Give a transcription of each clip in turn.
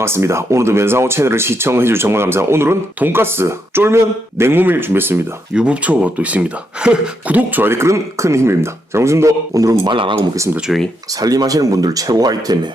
반갑습니다. 오늘도 면상호 채널을 시청해주셔서 정말 감사합니다. 오늘은 돈가스, 쫄면, 냉모밀 준비했습니다. 유부초가 또 있습니다. 구독, 좋아요, 댓글은 큰 힘입니다. 잘 먹습니다. 오늘은 말 안 하고 먹겠습니다. 조용히. 살림하시는 분들 최고 아이템이에요.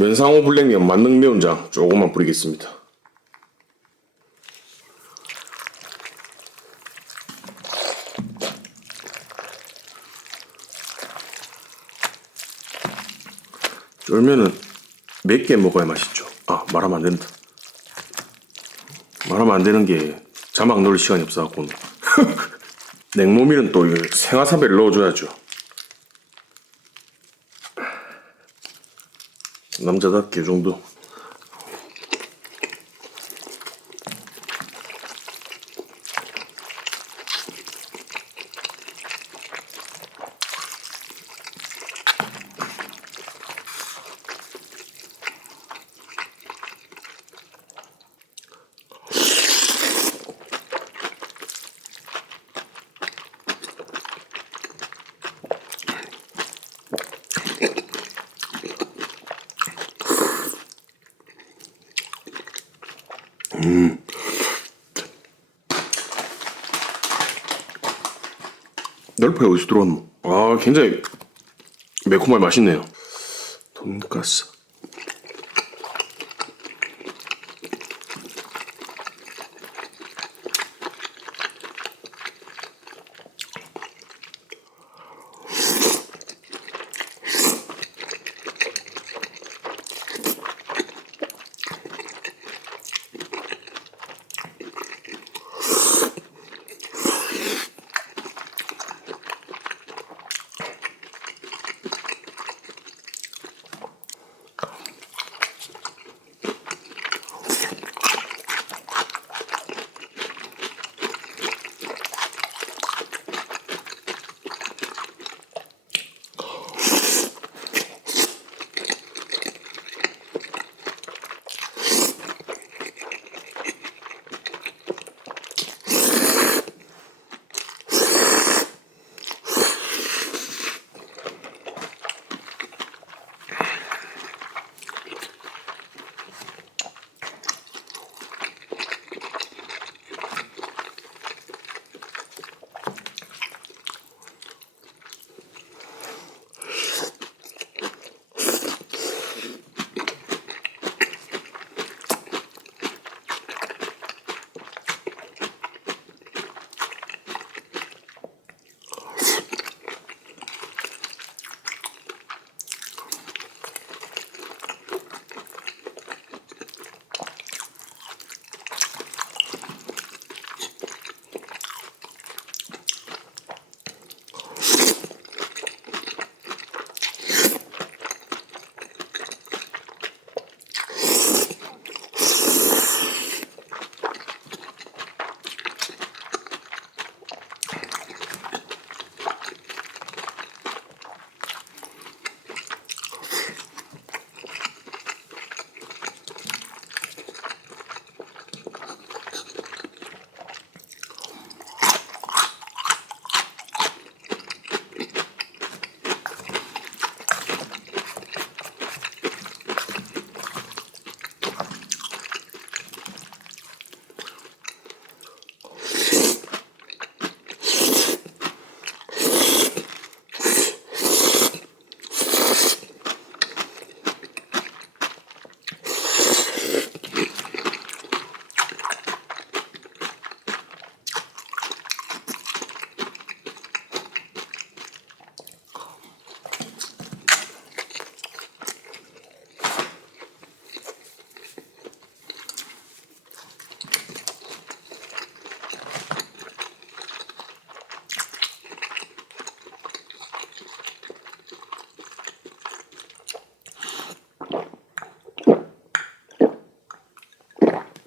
면상호 블랙면 만능 매운장 조금만 뿌리겠습니다. 쫄면은 몇개 먹어야 맛있죠. 아, 말하면 안 된다. 말하면 안 되는 게 자막 넣을 시간이 없어갖고. 냉모밀은 또 생화사배를 넣어줘야죠. 남자답게 이 정도. 널프에 어디서 들어왔노? 아, 굉장히 매콤하게 맛있네요. 돈가스.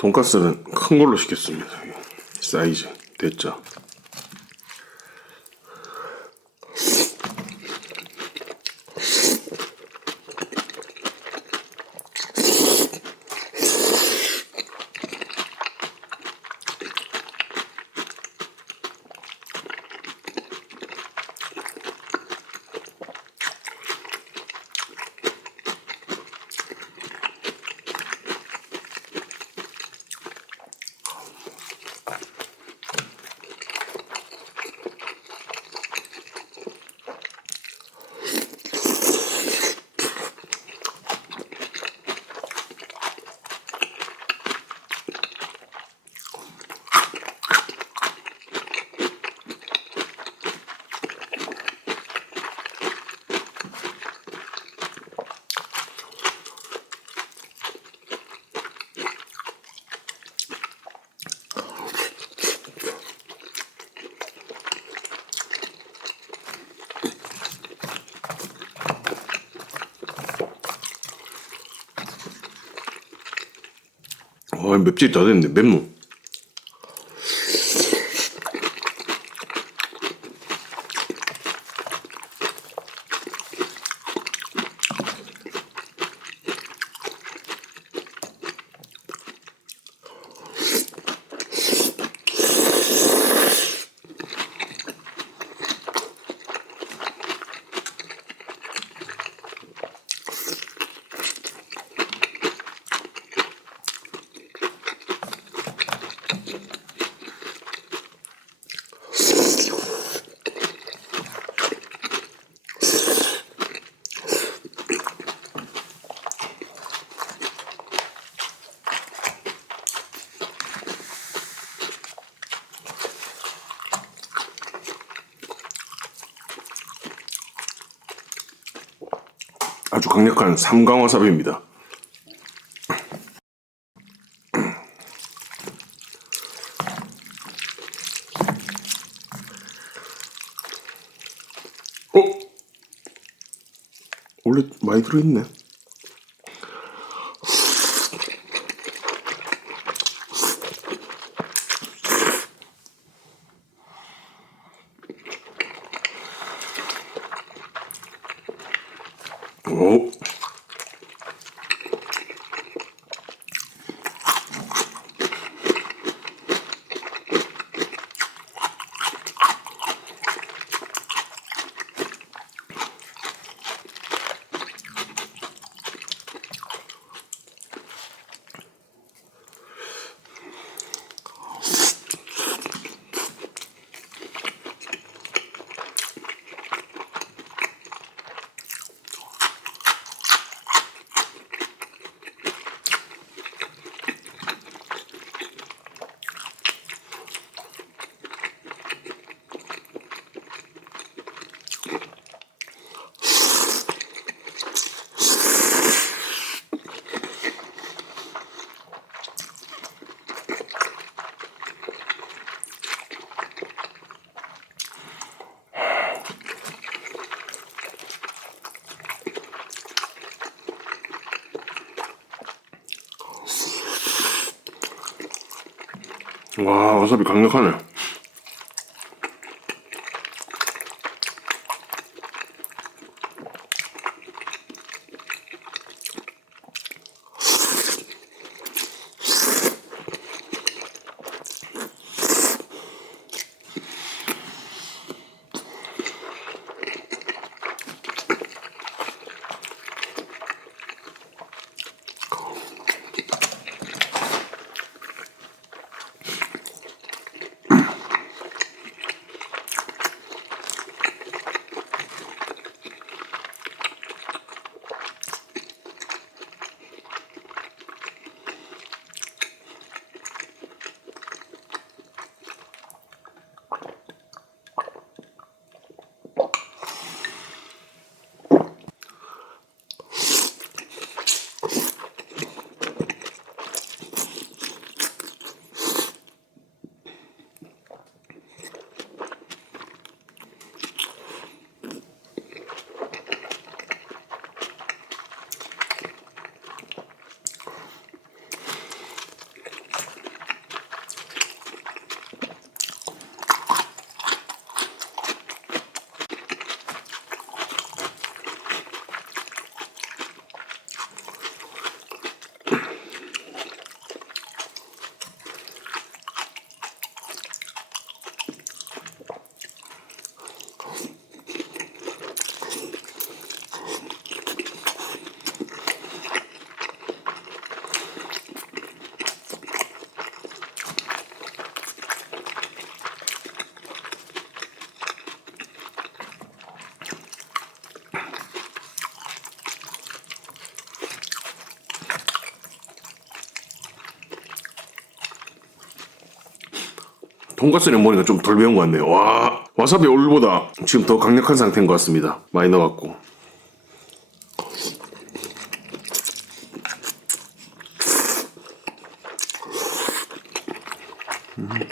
돈가스는 큰 걸로 시켰습니다. 사이즈 됐죠? 어, 맵찔 다 됐네, 맵노. 아주 강력한 삼강와사비입니다. 어? 원래 많이 들어있네. 와, 와사비 강력하네. 돈가스는 보니까 좀덜 매운 것 같네요. 와 와사비 올보다 지금 더 강력한 상태인 것 같습니다. 많이 넣어갖고. 음.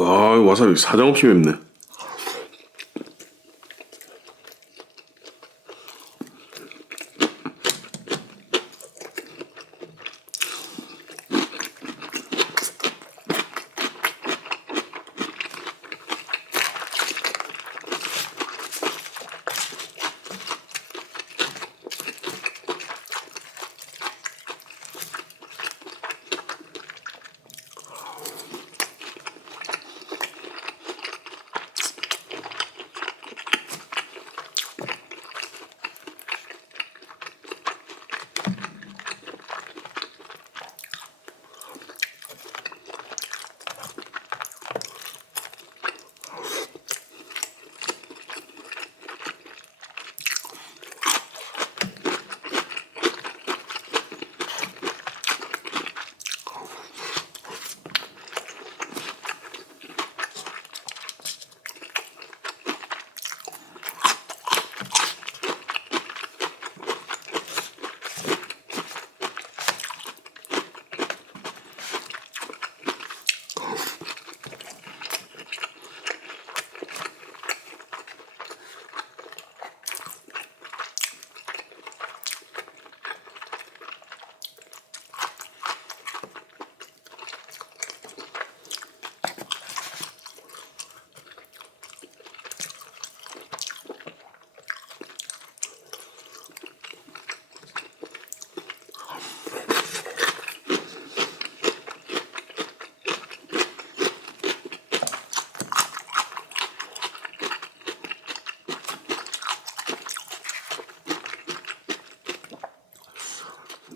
와 와사비 사정없이 맵네.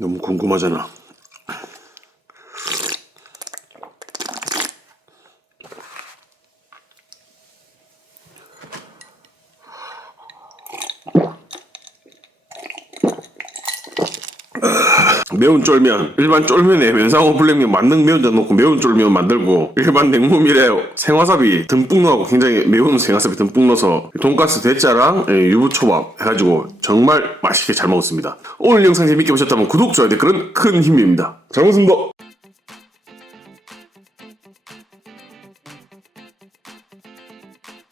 너무 궁금하잖아. 매운 쫄면 일반 쫄면에 면상호 블랙면 만능 매운젓 넣고 매운 쫄면 만들고 일반 냉모밀에 생와사비 듬뿍 넣고 굉장히 매운 생와사비 듬뿍 넣어서 돈가스 대짜랑 예, 유부초밥 해가지고 정말 맛있게 잘 먹었습니다. 오늘 영상 재밌게 보셨다면 구독, 좋아요, 댓글은 큰 힘입니다. 잘 먹었습니다